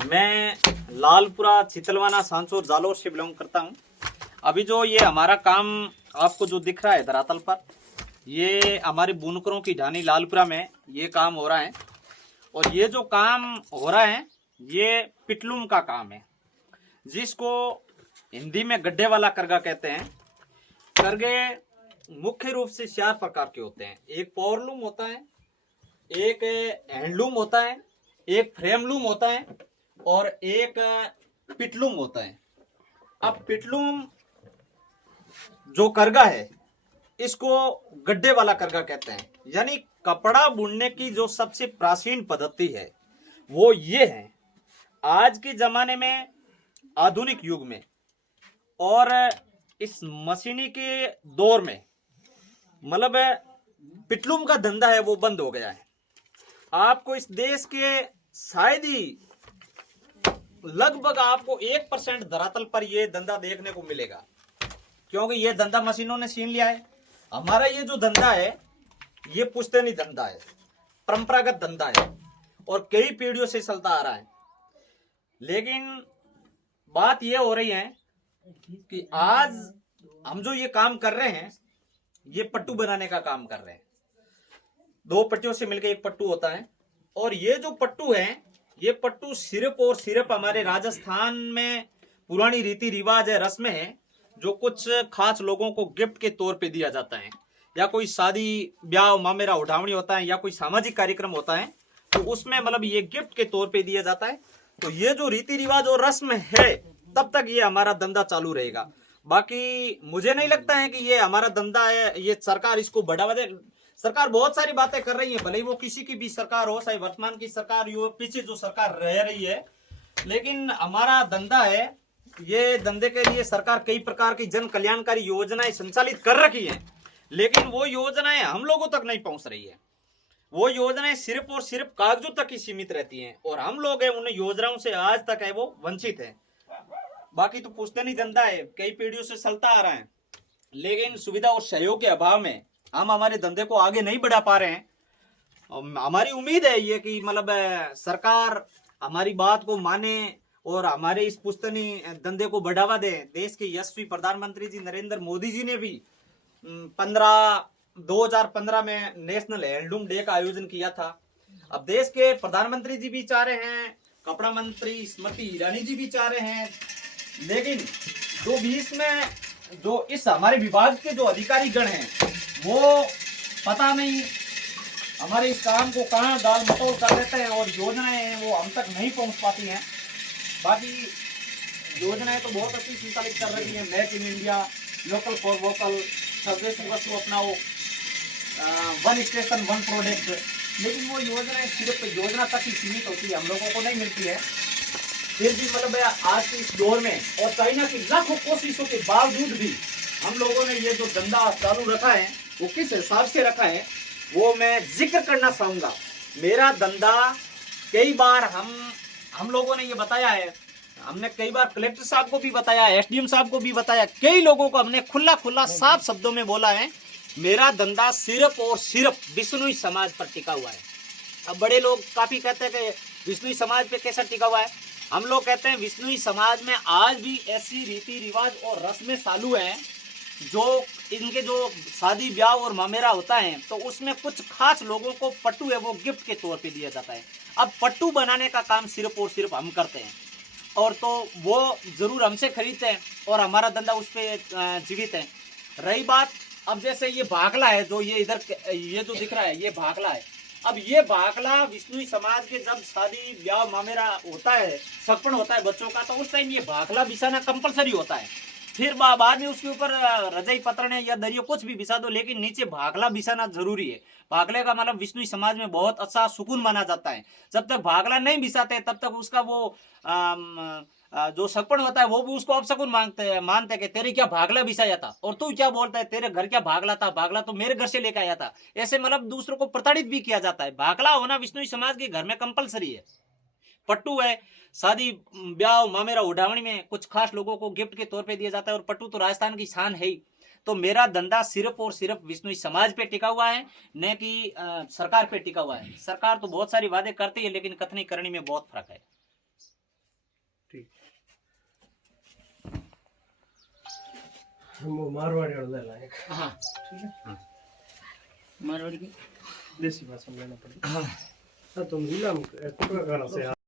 मैं लालपुरा चितलवाना सांसोर जालोर से बिलोंग करता हूँ। अभी जो ये हमारा काम आपको जो दिख रहा है धरातल पर, ये हमारे बुनकरों की ढानी लालपुरा में ये काम हो रहा है। और ये जो काम हो रहा है ये पिटलूम का काम है, जिसको हिंदी में गड्ढे वाला करगा कहते हैं। करगे मुख्य रूप से 4 प्रकार के होते हैं। एक पावरलूम होता है, एक हैंडलूम होता है, एक फ्रेमलूम होता है और एक पिटलूम होता है। अब पिटलूम जो करगा है इसको गड्ढे वाला करगा कहते हैं। यानी कपड़ा बुनने की जो सबसे प्राचीन पद्धति है वो ये है। आज के जमाने में, आधुनिक युग में और इस मशीनी के दौर में मतलब पिटलूम का धंधा है वो बंद हो गया है। आपको इस देश के शायद ही लगभग आपको 1% धरातल पर यह धंधा देखने को मिलेगा, क्योंकि ये धंधा मशीनों ने छीन लिया है। हमारा ये जो धंधा है ये पुश्तैनी धंधा है, परंपरागत धंधा है और कई पीढ़ियों से चलता आ रहा है। लेकिन बात ये हो रही है कि आज हम जो ये काम कर रहे हैं ये पट्टू बनाने का काम कर रहे हैं। 2 पट्टियों से मिलकर एक पट्टू होता है। और ये जो पट्टू है ये पट्टू सिर्फ और सिर्फ हमारे राजस्थान में पुरानी रीति रिवाज है, रस्में हैं, जो कुछ खास लोगों को गिफ्ट के तौर पे दिया जाता है, या कोई शादी ब्याह मामेरा उठावनी होता है या कोई सामाजिक कार्यक्रम होता है तो उसमें मतलब ये गिफ्ट के तौर पे दिया जाता है। तो ये जो रीति रिवाज और रस्म है तब तक ये हमारा धंधा चालू रहेगा। बाकी मुझे नहीं लगता है कि ये हमारा धंधा है, ये सरकार इसको बढ़ावा दे। सरकार बहुत सारी बातें कर रही है, भले ही वो किसी की भी सरकार हो, चाहे वर्तमान की सरकार हो, पीछे जो सरकार रह रही है, लेकिन हमारा धंधा है। ये धंधे के लिए सरकार कई प्रकार की जन कल्याणकारी योजनाएं संचालित कर रखी है, लेकिन वो योजनाएं हम लोगों तक नहीं पहुंच रही है। वो योजनाएं सिर्फ और सिर्फ कागजों तक ही सीमित रहती हैं और हम लोग हैं उन योजनाओं से आज तक है वो वंचित है। बाकी तो पुश्तैनी धंधा है, कई पीढ़ियों से चलता आ रहा है, लेकिन सुविधा और सहयोग के अभाव में हम हमारे धंधे को आगे नहीं बढ़ा पा रहे हैं। हमारी उम्मीद है ये कि मतलब सरकार हमारी बात को माने और हमारे इस पुश्तैनी धंधे को बढ़ावा दे। देश के यशस्वी प्रधानमंत्री जी नरेंद्र मोदी जी ने भी 2015 में नेशनल हैंडलूम डे का आयोजन किया था। अब देश के प्रधानमंत्री जी भी चाह रहे हैं, कपड़ा मंत्री स्मृति ईरानी जी भी चाह रहे हैं, लेकिन जो बीच में जो इस हमारे विभाग के जो अधिकारी गण हैं वो पता नहीं हमारे इस काम को कहाँ दाल मटोल कर देते हैं और योजनाएं हैं वो हम तक नहीं पहुंच पाती हैं। बाकी योजनाएं तो बहुत अच्छी संचालित कर रही हैं, make in India, local for vocal, स्वदेशी वस्तु अपनाओ, 1 स्टेशन 1 प्रोडक्ट, लेकिन वो योजनाएं सिर्फ योजना तक ही सीमित होती है, हम लोगों को नहीं मिलती है। फिर भी मतलब आज के इस दौर में और चाइना की लाखों कोशिशों के बावजूद भी हम लोगों ने ये जो धंधा चालू रखा है वो किस हिसाब से रखा है वो मैं जिक्र करना चाहूंगा। मेरा धंधा कई बार हम लोगों ने ये बताया है, हमने कई बार कलेक्टर साहब को भी बताया, एसडीएम साहब को भी बताया, कई लोगों को हमने खुला साफ शब्दों में बोला है, मेरा धंधा सिर्फ और सिर्फ विष्णुई समाज पर टिका हुआ है। अब बड़े लोग काफी कहते हैं कि विष्णुई समाज पे कैसा टिका हुआ है। हम लोग कहते हैं विष्णुई समाज में आज भी ऐसी रीति रिवाज और रस्में चालू हैं जो इनके जो शादी ब्याह और मामेरा होता है तो उसमें कुछ खास लोगों को पट्टू है वो गिफ्ट के तौर पे दिया जाता है। अब पट्टू बनाने का काम सिर्फ और सिर्फ हम करते हैं और तो वो जरूर हमसे खरीदते हैं और हमारा धंधा उस पर जीवित है। रही बात अब जैसे ये भाखला है जो ये इधर ये जो दिख रहा है ये भाखला है। अब ये भाखला विष्णुई समाज के जब शादी ब्याह मामेरा होता है, सगपन होता है बच्चों का, तो उस टाइम ये भाखला बिछाना कंपलसरी होता है। फिर बाद में उसके ऊपर रजाई पतरने या दरियो कुछ भी बिछा दो, लेकिन नीचे भाखला बिछाना जरूरी है। भाखले का मतलब विष्णुई समाज में बहुत अच्छा सुकून माना जाता है। जब तक भाखला नहीं बिछाते तब तक उसका वो जो सगपन होता है वो भी उसको अपशकुन मानते कि तेरे क्या भागला बिछाया था और तू क्या बोलता है, तेरे घर क्या भागला था, भागला तो मेरे घर से लेकर आया था। ऐसे मतलब दूसरों को प्रताड़ित भी किया जाता है। भागला होना विष्णुई समाज के घर में कंपलसरी है। पट्टू है शादी ब्याह मामेरा उठावनी में कुछ खास लोगों को गिफ्ट के तौर पे दिया जाता है और पट्टू तो राजस्थान की शान है ही। तो मेरा धंधा सिर्फ और सिर्फ विष्णुई समाज पे टिका हुआ है, न कि सरकार पे टिका हुआ है। सरकार तो बहुत सारी वादे करती है लेकिन कथनी करनी में बहुत फर्क है। ठीक हम वो मारवाड़ी वाला ले लाएंगे। हाँ ठीक है मारवाड़ी की देसी भाषा में लेना पड़ेगा। हाँ तो नीलम कहाँ से